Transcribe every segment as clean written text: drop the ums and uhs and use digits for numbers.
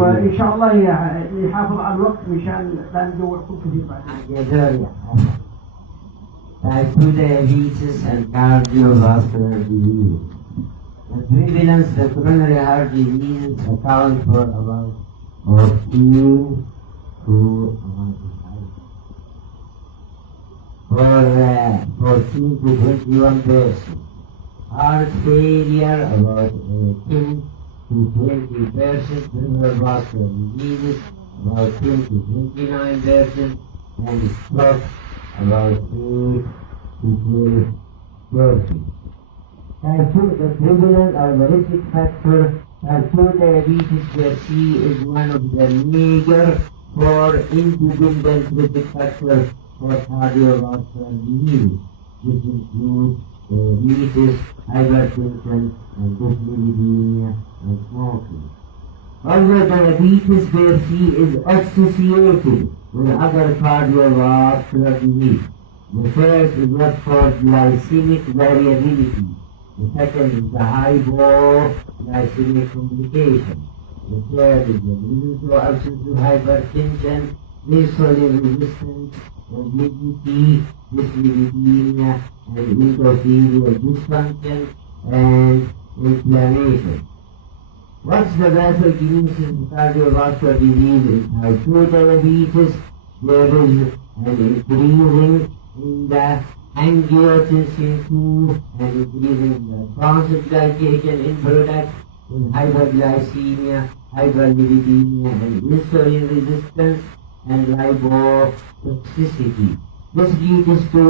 وان شاء الله يحافظ على الوقت مشان لا ندور كثير بعدين. Type 2 diabetes and cardiovascular disease. The prevalence of coronary heart disease accounts for about 14 to 21%. Heart failure about 18 to 20%. Cerebrovascular diseases about 10 to 29%. And stroke about 8 to 12%. Type 2, the prevalence of the risk factor. Type 2 diabetes per se is one of the major four independent risk factors for cardiovascular disease. This includes diabetes, hypertension, and dyslipidemia and smoking. Although diabetes per se is associated with other cardiovascular disease, the first is what's called glycemic variability. The second is the hypoglycemic complication. The third is the presence or absence of hypertension, insulin resistance, obesity, dyslipidemia, and endothelial dysfunction and inflammation. What's the pathogenesis of cardiovascular disease in type 2 diabetes? There is an increasing in the angiotensin II and increasing the transglycation in product in hyperglycemia, hyperlipidemia, and insulin resistance and lipotoxicity. This leads to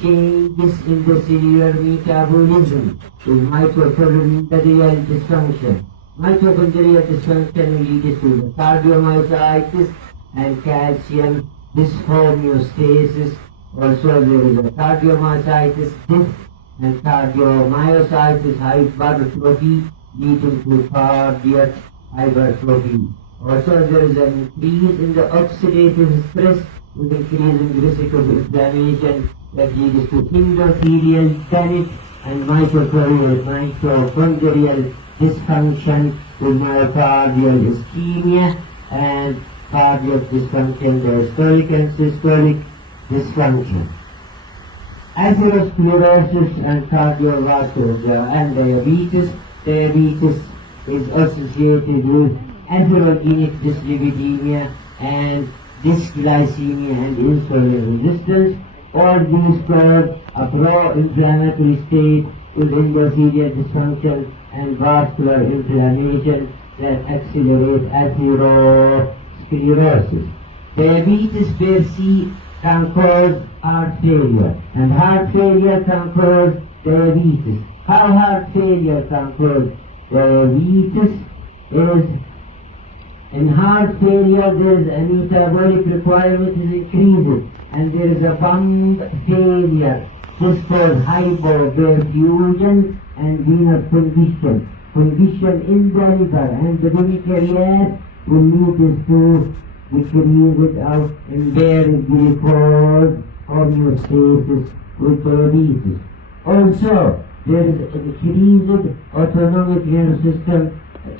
changes in the cellular metabolism with mitochondrial dysfunction. Mitochondrial dysfunction leads to the cardiomyocytes and calcium dyshomeostasis. Also, there is a cardiomyocytes dip and cardiomyocytes hypertrophy leading to cardiac hypertrophy. Also, there is an increase in the oxidative stress with increasing risk of inflammation that leads to endothelial damage and mitochondrial dysfunction with myocardial ischemia and cardiac dysfunction, diastolic and systolic dysfunction. Atherosclerosis and cardiovascular and diabetes. Diabetes is associated with atherogenic dyslipidemia and dysglycemia and insulin resistance. All these cause a pro-inflammatory state with endothelial dysfunction and vascular inflammation that accelerate atherosclerosis. Diabetes per se can cause heart failure, and heart failure can cause diabetes. How heart failure can cause diabetes is, in heart failure there is a metabolic requirement is increased, and there is a pump failure. This causes hypoperfusion and venous congestion. Congestion in the liver and the pancreas will lead to decrease of enderic glucose homeostasis with diabetes. Also, there is increased autonomic nervous system.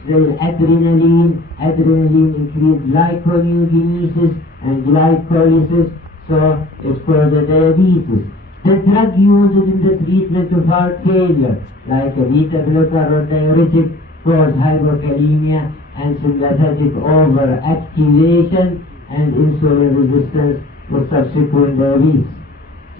There is adrenaline increased glyconeogenesis and glycolysis, so it causes diabetes. The drug used in the treatment of heart failure, like a beta blocker or diuretic, cause hypokalemia and sympathetic overactivation and insulin resistance for subsequent diabetes.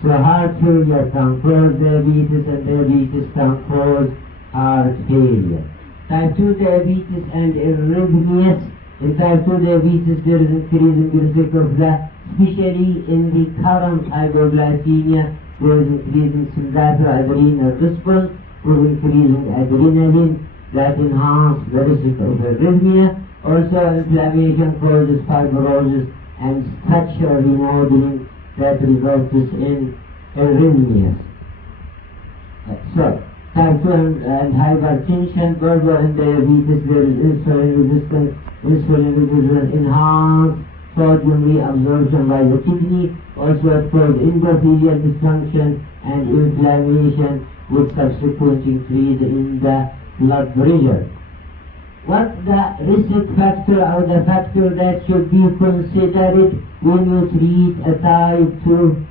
So heart failure can cause diabetes and diabetes can cause heart failure. Type 2 diabetes and arrhythmias. In type 2 diabetes there is increasing risk of the, especially in the current hypoglycemia, there is increasing sympathoadrenal response with increasing adrenaline that enhance the risk of arrhythmia. Also, inflammation causes fibrosis and structural remodeling that results in arrhythmias. So, type 2 and hypertension, further in diabetes, there is insulin resistance. Insulin resistance enhance sodium reabsorption by the kidney. Also, it causes endothelial dysfunction and inflammation with subsequent increase in the blood pressure. What's the risk factor or the factor that should be considered when you treat a type 2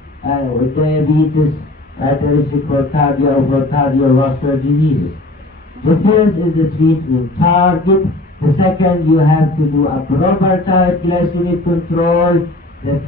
diabetes at risk for cardiovascular diseases? The first is the treatment target. The second, you have to do a proper type glycemic control. The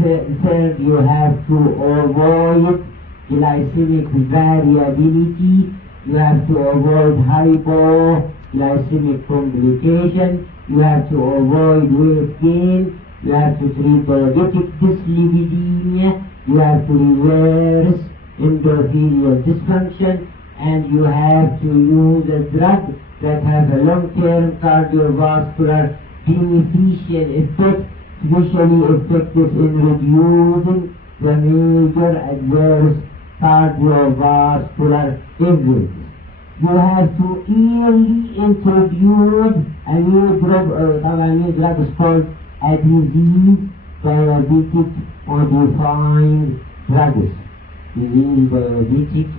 third, you have to avoid glycemic variability. You have to avoid hypoglycemic complication. You have to avoid weight gain. You have to treat diabetic dyslipidemia. You have to reverse endothelial dysfunction. And you have to use a drug that has a long-term cardiovascular beneficial effect, especially effective in reducing the major adverse cardiovascular events. You have to early introduce a new drug is called a disease diabetic modifying drugs. Disease diabetic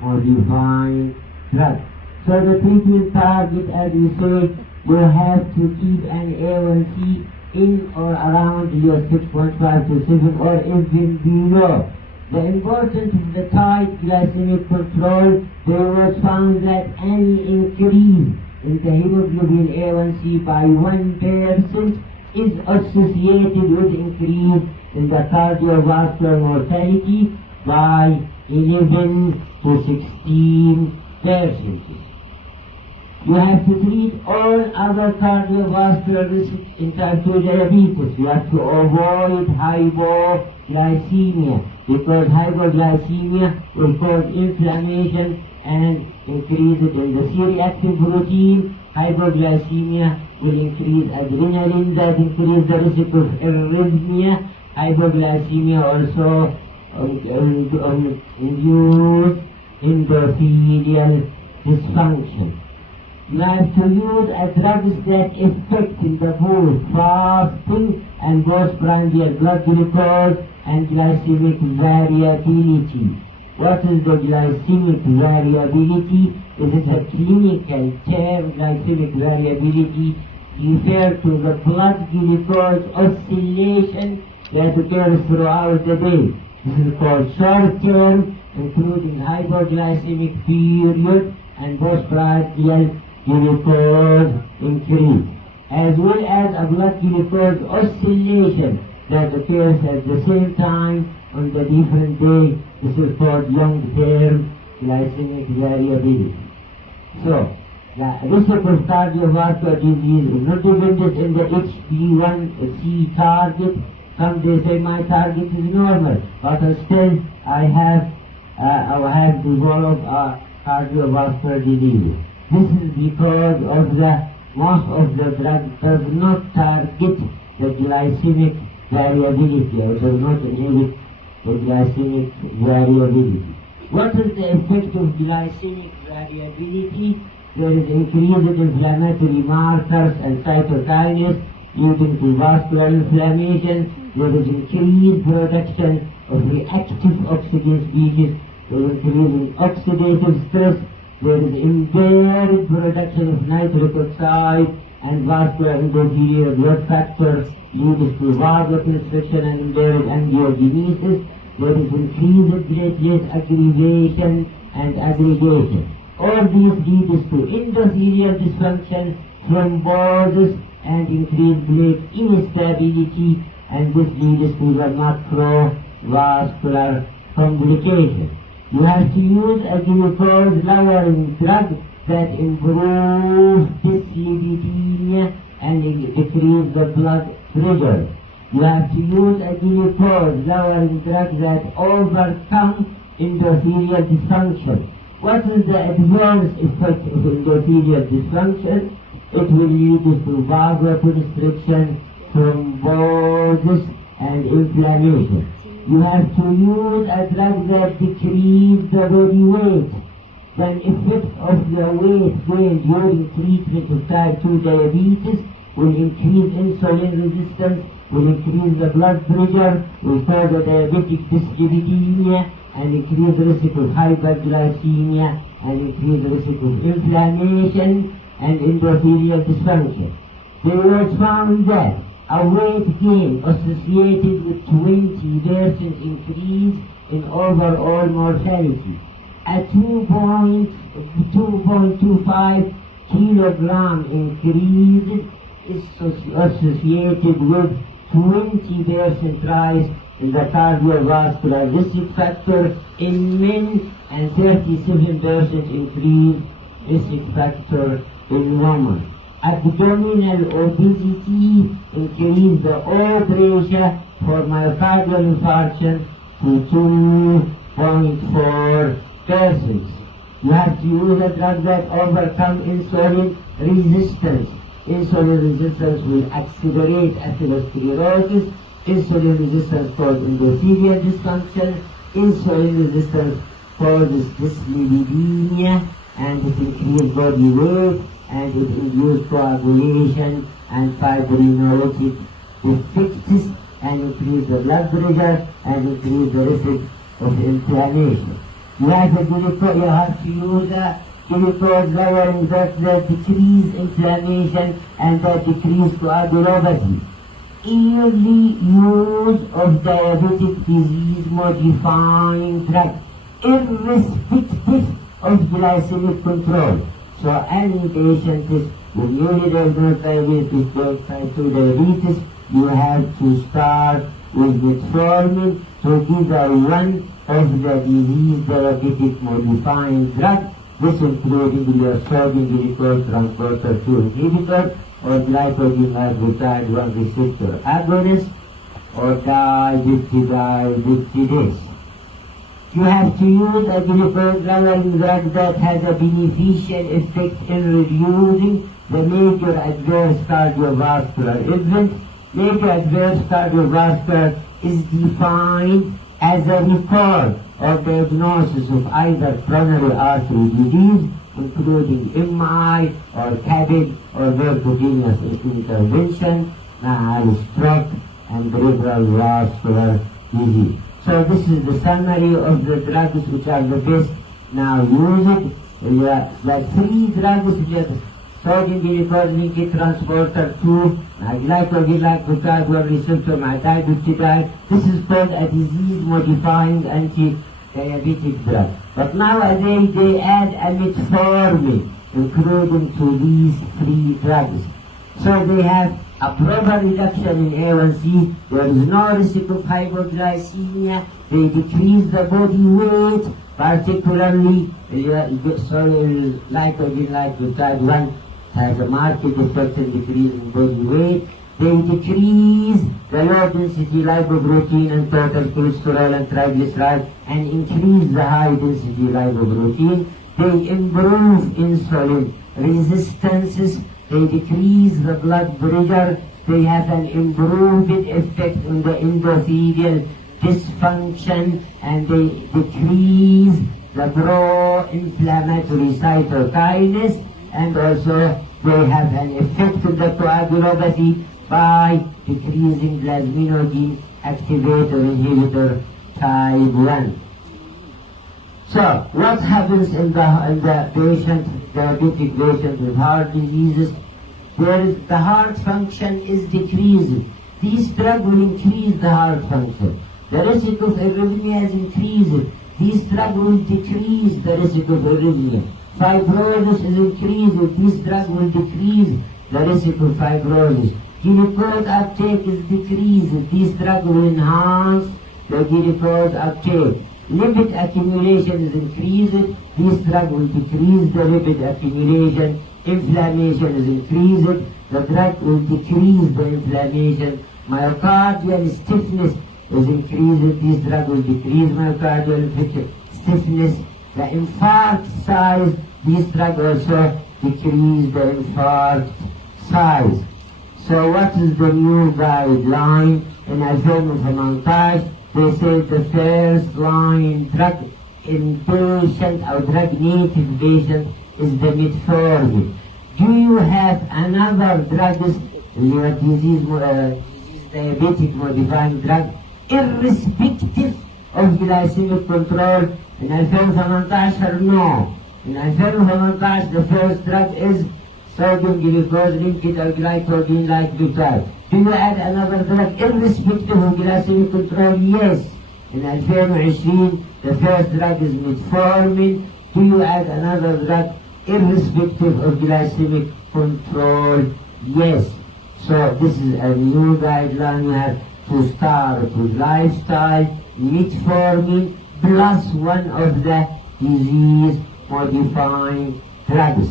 modifying drugs. So the treatment target, as we say, you have to keep an A1C in or around your 6.5 to 7 or even below. The importance of the tight glycemic control, there was found that any increase in the hemoglobin A1C by 1% is associated with increase in the cardiovascular mortality by 11 to 16%. You have to treat all other cardiovascular risks in type 2 diabetes. You have to avoid hypoglycemia, because hypoglycemia will cause inflammation and increase it in the C-reactive protein. Hypoglycemia will increase adrenaline, that increase the risk of arrhythmia. Hypoglycemia also induce endothelial dysfunction. You have to use drugs that affect the both fasting and postprandial blood glucose and glycemic variability. What is the glycemic variability? It is a clinical term. Glycemic variability refers to the blood glucose oscillation that occurs throughout the day. This is called short term, including hypoglycemic period and postprandial glucose increase, as well as a blood glucose oscillation that occurs at the same time on the different day. This is called long-term glycemic variability. So, the risk of cardiovascular disease is not dependent on the HbA1c target. Some they say my target is normal, but still I have developed a cardiovascular disease. This is because of most of the drug does not target the glycemic variability or does not inhibit the glycemic variability. What is the effect of glycemic variability? There is increased inflammatory markers and cytokines leading to vascular inflammation. There is increased production of reactive oxygen species. There is increasing oxidative stress. There is impaired production of nitric oxide and vascular endothelial blood factors, leads to vasoconstriction and impaired angiogenesis. There is increased platelet aggregation and aggregation. All these leads to endothelial dysfunction, thrombosis, and increased plate instability, and this leads to the macrovascular complications. You have to use a glucose-lowering drug that improves dyslipidemia and decrease the blood pressure. You have to use a glucose-lowering drug that overcomes endothelial dysfunction. What is the adverse effect of endothelial dysfunction? It will lead to vasoconstriction, thrombosis, and inflammation. You have to use a drug that decreases the body weight. The effect of the weight gain during treatment of type 2 diabetes will increase insulin resistance, will increase the blood pressure, will cause the diabetic dyslipidemia, and increase the risk of hyperglycemia, and increase the risk of inflammation, and endothelial dysfunction. They was found that a weight gain associated with 20% increase in overall mortality, a 2.25 kilogram increase is associated with 20% rise in the cardiovascular risk factor in men and 37% increase risk factor in women. Abdominal obesity increased the odds ratio for myocardial infarction to 2.4%. You have to use a drug that overcomes insulin resistance. Insulin resistance will accelerate atherosclerosis. Insulin resistance causes endothelial dysfunction. Insulin resistance causes dyslipidemia, and it increases body weight, and it induces coagulation and fibrinolytic defects, and increase the blood pressure, and increase the risk of inflammation. You have to use a glucose lowering that decrease inflammation and that decrease coagulopathy. Early use of diabetic disease modifying drug, irrespective of glycemic control. So any patient with newly diagnosed diabetes, type 2 diabetes, you have to start with metformin. So these are one of the disease diabetic modifying drugs. This including your sodium glucose transporter 2 inhibitor or glycogen lipotide 1 receptor agonist or dipeptidase. You have to use a glucose lowering drug that has a beneficial effect in reducing the major adverse cardiovascular event. Major adverse cardiovascular is defined as a record or diagnosis of either coronary artery disease, including MI or CABG or vertiginous intervention, stroke, and cerebral vascular disease. So this is the summary of the drugs which are the best now used. The three drugs which are sodium glucose linked transporter 2, glycogen lipotide 1 receptor, dipeptidase. This is called a disease-modifying anti-diabetic drug. But nowadays they add a metformin, including to these three drugs. So they have a proper reduction in A1C, there is no risk of hypoglycemia, they decrease the body weight, particularly glycogen lipotide 1 has a marked effect in decreasing body weight. They decrease the low density lipoprotein and total cholesterol and triglycerides and increase the high density lipoprotein. They improve insulin resistances. They decrease the blood pressure. They have an improved effect on the endothelial dysfunction, and they decrease the pro-inflammatory cytokines, and also they have an effect on the coagulopathy by decreasing plasminogen activator inhibitor type 1. So, what happens in the patient, diabetic patient with heart diseases? The heart function is decreasing. These drugs will increase the heart function. The risk of arrhythmia is increasing. These drugs will decrease the risk of arrhythmia. Fibrosis is increasing. These drugs will decrease the risk of fibrosis. Glucose uptake is decreasing. These drugs will enhance the glucose uptake. Lipid accumulation is increasing. This drug will decrease the lipid accumulation. Inflammation is increasing. The drug will decrease the inflammation. Myocardial stiffness is increasing. This drug will decrease myocardial stiffness. The infarct size, this drug also decrease the infarct size. So what is the new guideline in alpha-montage? They say the first line drug in patient or drug native patient is the metformin. Do you have another drugs, your disease diabetic modifying drug, irrespective of glycemic control? In alpha-montage, no. In alpha-montage, the first drug is sodium glucose linked or glycogen like peptide. Do you add another drug irrespective of glycemic control? Yes. In 2020, the first drug is metformin. Do you add another drug irrespective of glycemic control? Yes. So this is a new guideline. You have to start with lifestyle, metformin, plus one of the disease-modifying drugs.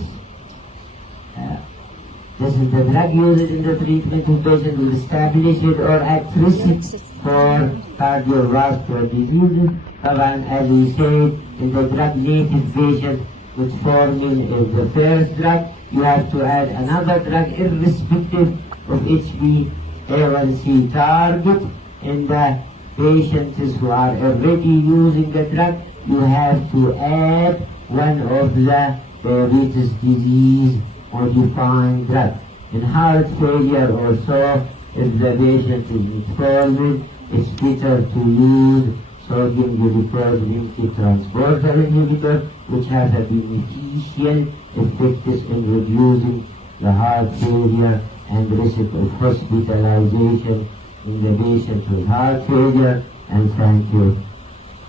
This is the drug used in the treatment of patients with established or at risk for cardiovascular diseases. And as we said, in the drug-native patient, metformin is the first drug. You have to add another drug irrespective of HbA1c target. In the patients who are already using the drug, you have to add one of the diabetes disease modifying drugs. In heart failure also, if the patient is metformin, it's better to use sodium glucose linked transporter inhibitor, which has a beneficial effects in reducing the heart failure and risk of hospitalization in the patient with heart failure. And thank you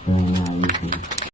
for listening.